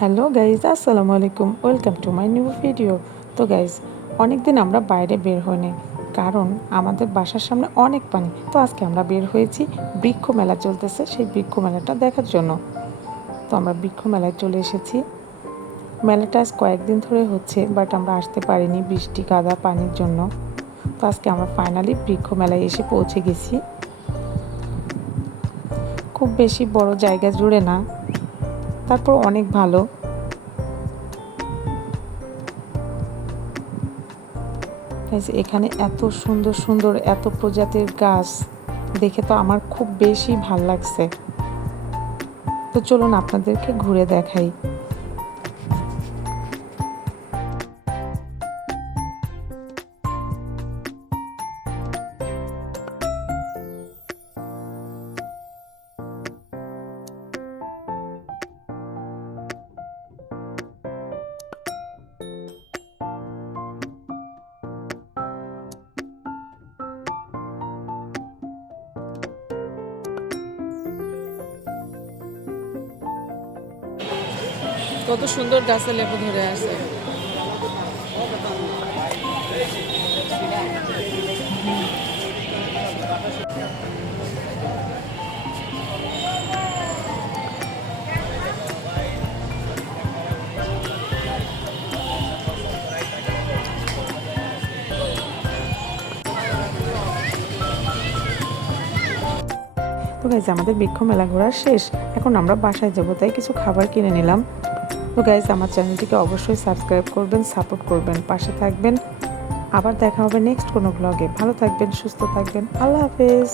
Hello guys, আসসালামু আলাইকুম। Welcome to my new video. তো গাইজ, অনেক দিন আমরা বাইরে বের হইনি, কারণ আমাদের বাসার সামনে অনেক পানি। তো আজকে আমরা বের হয়েছি, বৃক্ষ মেলা চলতেছে, সেই বৃক্ষ মেলাটা দেখার জন্য। তো আমরা বৃক্ষ মেলায় চলে এসেছি। মেলাটা আজ কয়েকদিন ধরে হচ্ছে, বাট আমরা আসতে পারিনি বৃষ্টি কাদা পানির জন্য। তো আজকে আমরা ফাইনালি বৃক্ষ মেলায় এসে পৌঁছে গেছি। খুব বেশি বড় জায়গা জুড়ে না, তারপর অনেক ভালো। এখানে এত সুন্দর সুন্দর এত প্রজাতির গাছ দেখে তো আমার খুব বেশি ভাল লাগছে। তো চলুন আপনাদেরকে ঘুরে দেখাই। কত সুন্দর গাছে লেবু ধরে আছে। তো গাইজ, আমাদের বৃক্ষ মেলা ঘোরা শেষ। এখন আমরা বাসায় যাবো, তাই কিছু খাবার কিনে নিলাম। তো গাইজ, আমার চ্যানেলটিকে অবশ্যই সাবস্ক্রাইব করবেন, সাপোর্ট করবেন, পাশে থাকবেন। আবার দেখা হবে নেক্সট কোনো ব্লগে। ভালো থাকবেন, সুস্থ থাকবেন। আল্লাহ হাফেজ।